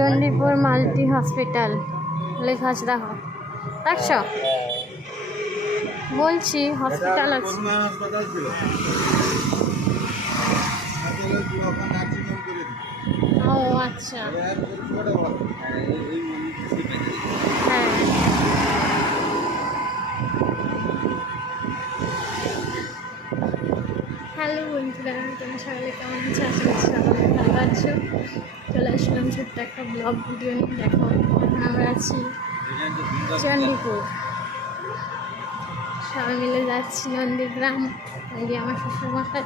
Chandipur multi hospital লেখা আছে, দেখো দেখছো, বলছি হসপিটাল আছে। ও আচ্ছা, হ্যাঁ। হ্যালো বন্ধুরা, তোমরা সকালে কেমন আছো? আশা করছি সকালে ভালো আছো। চলে আসলাম ছোট্ট একটা ব্লগ ভিডিও নিয়ে। দেখো এখন আমরা আছি চণ্ডীপুর, সবাই মিলে যাচ্ছি নন্দীগ্রাম। এই যে আমার শ্বশুরমশাই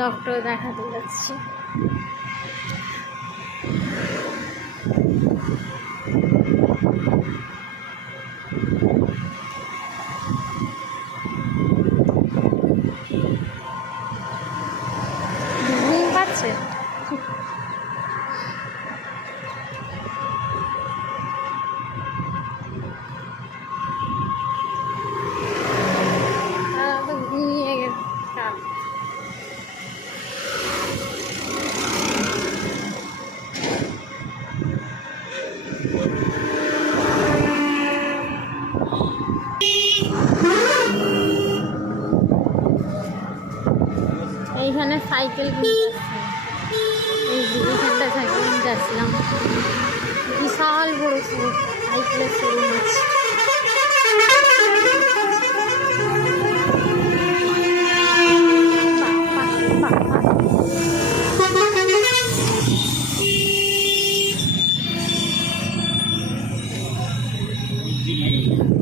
ডক্টর দেখাতে যাচ্ছি। ঘুম পাচ্ছে? তারা তো ঘুমিয়ে গেছে। এইখানে সাইকেল কিনতে আসছে, এইখানটা সাইকেল কিনতে আসছিলাম। বিশাল বড় সাইকেলের শোরুম আছে।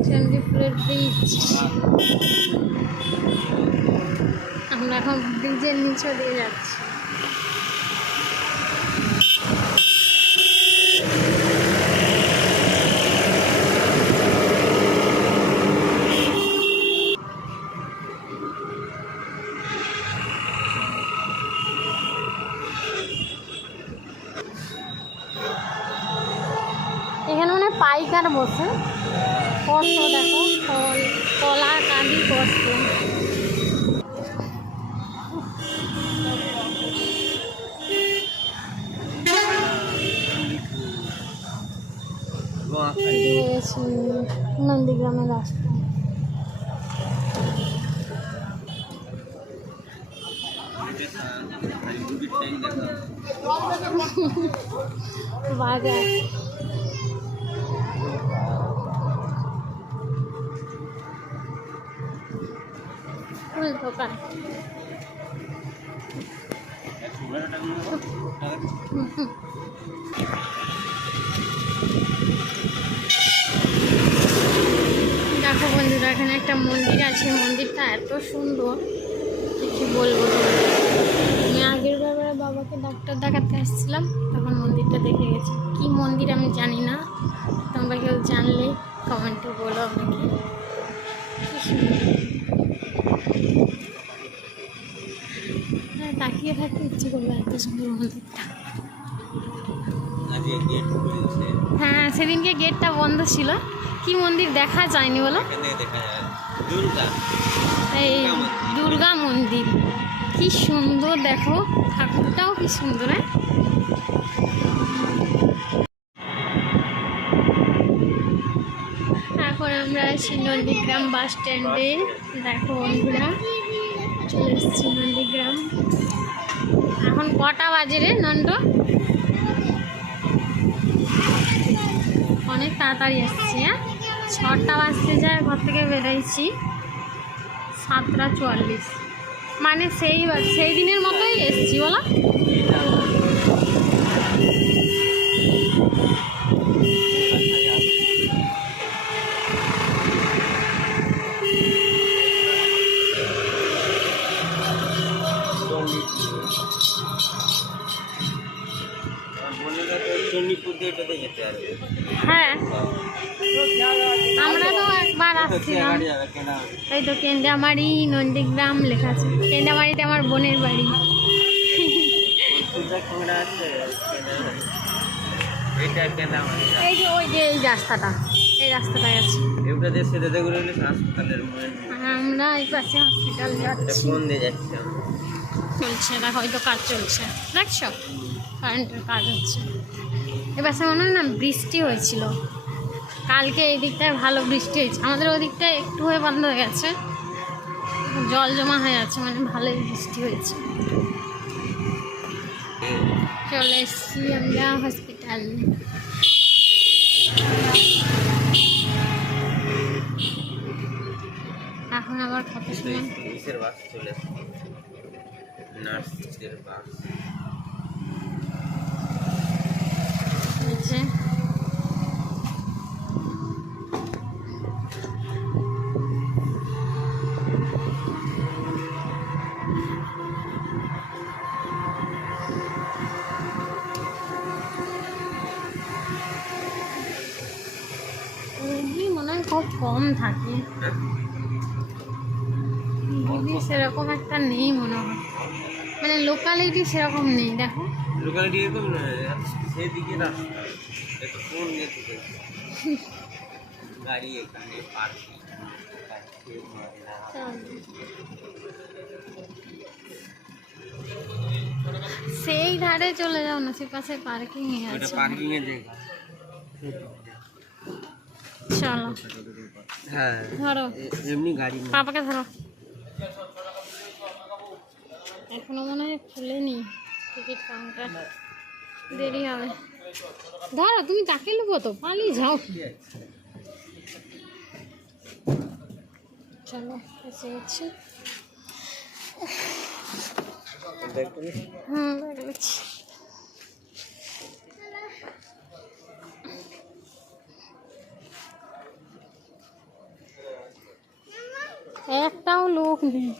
চণ্ডীপুরের ব্রিজ, আমরা এখন ব্রিজের নিচে দিয়ে যাচ্ছি। এখানে মানে পাইকার বসে, কষ্ট দেখো, ফল কলা কাঁদি কষ্ট। নন্দীগ্রামের রাস্তা। বাজার ফুল দোকান। দেখো বন্ধুরা, এখানে একটা মন্দির আছে, মন্দিরটা এত সুন্দর কি বলবো। আমি আগের বারে বাবাকে ডাক্তার দেখাতে আসছিলাম, তখন মন্দিরটা দেখে গেছি। কি মন্দির আমি জানি না, তোমরা কেউ জানলে কমেন্টে বলো আমাকে। হ্যাঁ, তাকিয়ে থাকতে ইচ্ছে করবে, এত সুন্দর মন্দিরটা। হ্যাঁ, সেদিনকে গেটটা বন্ধ ছিল, কি মন্দির দেখা যায়নি বলো? এই দুর্গা মন্দির, কি সুন্দর দেখো, ঠাকুরটাও কি সুন্দর। হ্যাঁ, এখন আমরা আছি নন্দীগ্রাম বাস স্ট্যান্ডে। দেখো বন্ধুরা, চলে এসেছি নন্দীগ্রাম। এখন কটা বাজে রে নন্দ? অনেক তাড়াতাড়ি আসছি। হ্যাঁ, 6টা বাজতে যায়, ঘর থেকে বেরোইছি 7:44, মানে সেই দিনের মতোই এসছি বলো। হ্যাঁ, আমরা তো একবার আসছিলাম। এই তো কেন্দ্রামারি নন্দীগ্রাম লেখা আছে। কেন্দ্রামারিতে আমার বোনের বাড়ি। এই যে ওই যে এই রাস্তাটা গেছে। আমরা এই পাশে হসপিটাল যাচ্ছি। চলছে, দেখো হয়তো কাজ চলছে, দেখছো। কারেন্টের কাজ হচ্ছে। এবার মনে হয় না বৃষ্টি হয়েছিল কালকে, এই দিকটায় ভালো বৃষ্টি হয়েছে, আমাদের ওই দিকটায় একটু হয়ে বন্ধ হয়ে গেছে, জল জমা হয়ে যাচ্ছে, মানে ভালোই বৃষ্টি হয়েছে। চলে এসছি আমরা হসপিটাল। এখন আবার কত সময় মনে হয় খুব কম থাকে, সেরকম একটা নেই মনে হয়, মানে লোকালিটি সেরকম নেই। দেখো লোকালিটি এরকম সেদিকে রাস্তা এটা কোন দিকে গাড়ি এখানে পার্কিং সেই ধারে চলে যাও না, সে পাশে পার্কিং ওটা আছে, পার্কিং এর জায়গা। চলো হ্যাঁ ধরো এমনি গাড়ি পাপাকে ধরো। এখনো মনে হয় খুলেনি টিকিট কাউন্টার, দেরি হবে। ধরো তুমি তাকে নেবো তো, পালিয়ে যাও। চলো এসে গেছি। দেখছি একটাও লোক নেই।